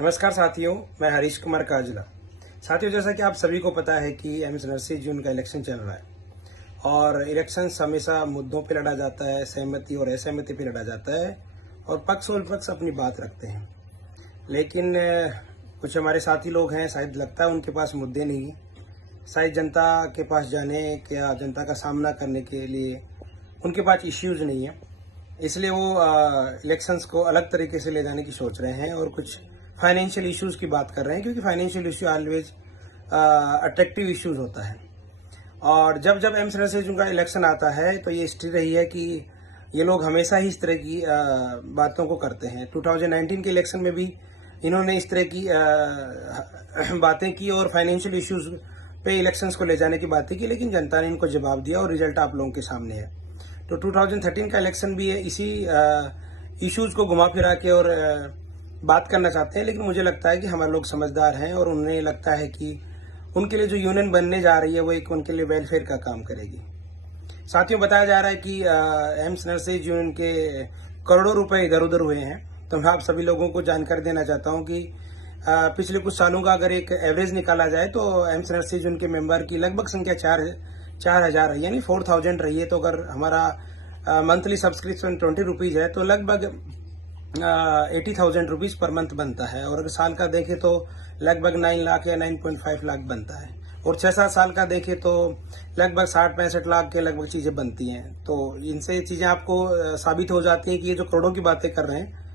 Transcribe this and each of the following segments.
नमस्कार साथियों, मैं हरीश कुमार काजला। साथियों, जैसा कि आप सभी को पता है कि एमएस नरसिंह जून का इलेक्शन चल रहा है और इलेक्शन हमेशा मुद्दों पे लड़ा जाता है, सहमति और असहमति पे लड़ा जाता है और पक्ष और विपक्ष अपनी बात रखते हैं। लेकिन कुछ हमारे साथी लोग हैं, शायद लगता है उनके पास मुद्दे नहीं, शायद जनता के पास जाने या जनता का सामना करने के लिए उनके पास इश्यूज नहीं है, इसलिए वो इलेक्शंस को अलग तरीके से ले जाने की सोच रहे हैं और कुछ फाइनेंशियल इश्यूज की बात कर रहे हैं, क्योंकि financial issue always attractive issues होता है। और जब जब एमएस नरसिंह जून का इलेक्शन आता है तो ये हिस्ट्री रही है कि ये लोग हमेशा ही इस तरह की बातों को करते हैं। 2019 के इलेक्शन में भी इन्होंने इस तरह की बातें की और फाइनेंशियल इश्यूज पे इलेक्शंस को ले जाने की बातें की, लेकिन जनता ने इनको जवाब दिया और रिजल्ट आप लोगों के सामने है। तो 2013 का इलेक्शन भी है, इसी इश्यूज को घुमा फिरा के और बात करना चाहते हैं। लेकिन मुझे लगता है कि हमारे लोग समझदार हैं और उन्हें लगता है कि उनके लिए जो यूनियन बनने जा रही है वो एक उनके लिए वेलफेयर का काम करेगी। साथियों, बताया जा रहा है कि एमएस नरसिंह जून के करोड़ों रुपए इधर उधर हुए हैं। तो मैं आप सभी लोगों को जानकारी देना चाहता हूं कि पिछले कुछ सालों का अगर एक एवरेज निकाला जाए तो एमएस नरसिंह जून के मेंबर की लगभग संख्या 4,000 है, यानी 4,000 रही है। तो अगर हमारा मंथली सब्सक्रिप्शन 20 रुपीज है तो लगभग 80,000 रुपीज पर मंथ बनता है। और अगर साल का देखें तो लगभग 9 लाख या 9.5 लाख बनता है। और 6-7 साल का देखें तो लगभग 60-65 लाख के लगभग चीजें बनती हैं। तो इनसे चीजें आपको साबित हो जाती हैं कि ये जो करोड़ों की बातें कर रहे हैं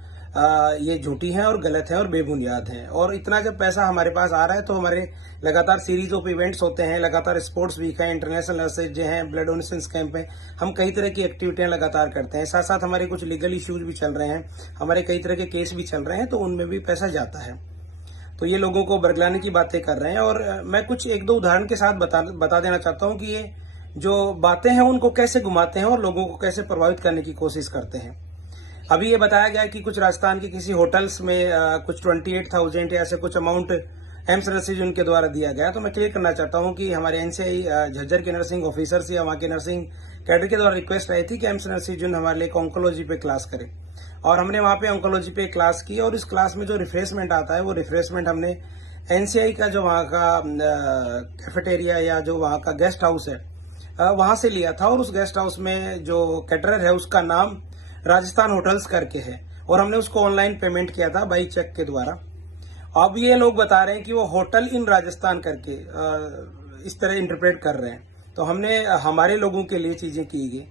ये झूठी हैं और गलत हैं और बेबुनियाद हैं। और इतना जब पैसा हमारे पास आ रहा है तो हमारे लगातार सीरीज ऑफ इवेंट्स होते हैं, लगातार स्पोर्ट्स वीक है, इंटरनेशनल नर्सेज हैं, ब्लड डोनेशन कैंप है, हम कई तरह की एक्टिविटियां लगातार करते हैं। साथ साथ हमारे कुछ लीगल इश्यूज भी चल रहे हैं, हमारे कई तरह के केस भी चल रहे हैं, तो उनमें भी पैसा जाता है। तो ये लोगों को बरगलाने की बातें कर रहे हैं। और मैं कुछ 1-2 उदाहरण के साथ बता देना चाहता हूं कि ये जो बातें हैं उनको कैसे घुमाते हैं और लोगों को कैसे प्रभावित करने की कोशिश करते हैं। अभी ये बताया गया कि कुछ राजस्थान के किसी होटल्स में कुछ 28,000 या ऐसे कुछ अमाउंट एमएस नरसिंह जून के द्वारा दिया गया। तो मैं क्लियर करना चाहता हूं कि हमारे एनसीआई झज्जर के नर्सिंग ऑफिसर्स या वहां के नर्सिंग कैडर के द्वारा रिक्वेस्ट आई थी कि एमएस नरसिंह जून हमारे लिए ऑन्कोलॉजी पे क्लास करे। और हमने वहां पे ऑन्कोलॉजी पे क्लास की और इस क्लास में जो रिफ्रेशमेंट आता है वो रिफ्रेशमेंट हमने एनसीआई का जो वहां का कैफेटेरिया या जो वहां का गेस्ट हाउस है वहां से लिया था। और उस गेस्ट हाउस में जो कैटरर है उसका नाम राजस्थान होटल्स करके है और हमने उसको ऑनलाइन पेमेंट किया था बाई चेक के द्वारा। अब ये लोग बता रहे हैं कि वो होटल इन राजस्थान करके इस तरह इंटरप्रेट कर रहे हैं। तो हमने हमारे लोगों के लिए चीजें की गई।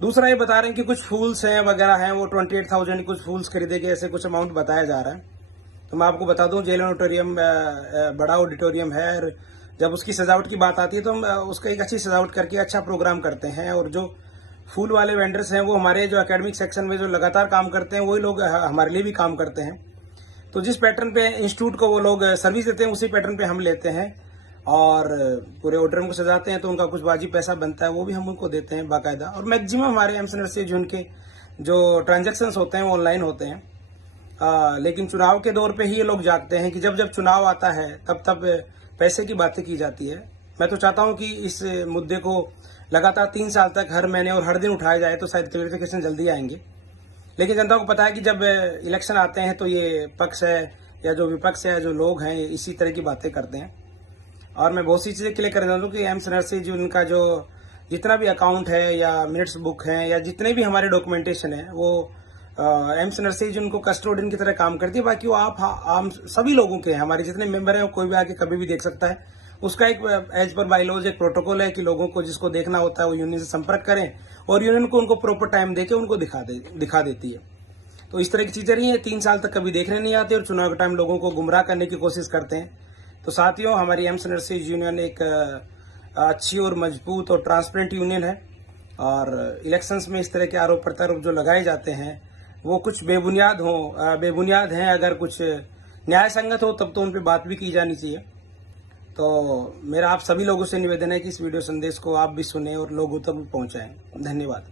दूसरा ये बता रहे हैं कि कुछ फूल्स हैं वगैरह हैं, वो 28,000 कुछ फूल्स खरीदे गए, ऐसे कुछ अमाउंट बताया जा रहा है। तो मैं आपको बता दूं, जेल ऑडिटोरियम बड़ा ऑडिटोरियम है और जब उसकी सजावट की बात आती है तो हम उसका एक अच्छी सजावट करके अच्छा प्रोग्राम करते हैं। और जो फूल वाले वेंडर्स हैं वो हमारे जो एकेडमिक सेक्शन में जो लगातार काम करते हैं वही लोग हमारे लिए भी काम करते हैं। तो जिस पैटर्न पे इंस्टीट्यूट को वो लोग सर्विस देते हैं उसी पैटर्न पे हम लेते हैं और पूरे ऑडिटोरियम को सजाते हैं। तो उनका कुछ वाजिब पैसा बनता है वो भी हम उनको देते हैं बाकायदा। और मैक्सिमम हमारे एमएस नरसिंह जून के जो ट्रांजेक्शन होते हैं वो ऑनलाइन होते हैं। लेकिन चुनाव के दौर पे ही ये लोग जागते हैं कि जब जब चुनाव आता है तब तब पैसे की बातें की जाती है। मैं तो चाहता हूं कि इस मुद्दे को लगातार 3 साल तक हर महीने और हर दिन उठाया जाए तो शायद क्लेरिफिकेशन जल्दी आएंगे। लेकिन जनता को पता है कि जब इलेक्शन आते हैं तो ये पक्ष है या जो विपक्ष है, जो लोग हैं, इसी तरह की बातें करते हैं। और मैं बहुत सी चीजें क्लियर करना चाहता हूँ कि एमएस नरसिंह जून का जो जितना भी अकाउंट है या मिनट्स बुक है या जितने भी हमारे डॉक्यूमेंटेशन है वो एमएस नरसिंह जून को कस्टोडियन की तरह काम करती है। बाकी वो आप आम सभी लोगों के, हमारे जितने मेंबर हैं, कोई भी आके कभी भी देख सकता है। उसका एक एज पर बाइलॉज एक प्रोटोकॉल है कि लोगों को जिसको देखना होता है वो यूनियन से संपर्क करें और यूनियन को उनको प्रॉपर टाइम देके उनको दिखा देती है। तो इस तरह की चीजें रही है। 3 साल तक कभी देखने नहीं आते और चुनाव के टाइम लोगों को गुमराह करने की कोशिश करते हैं। तो साथियों, हमारी एमएस नरसिंह यूनियन एक अच्छी और मजबूत और ट्रांसपेरेंट यूनियन है। और इलेक्शंस में इस तरह के आरोप प्रत्यारोप जो लगाए जाते हैं वो कुछ बेबुनियाद हैं। अगर कुछ न्याय संगत हो तब तो उन पर बात भी की जानी चाहिए। तो मेरा आप सभी लोगों से निवेदन है कि इस वीडियो संदेश को आप भी सुने और लोगों तक भी पहुंचाएं। धन्यवाद।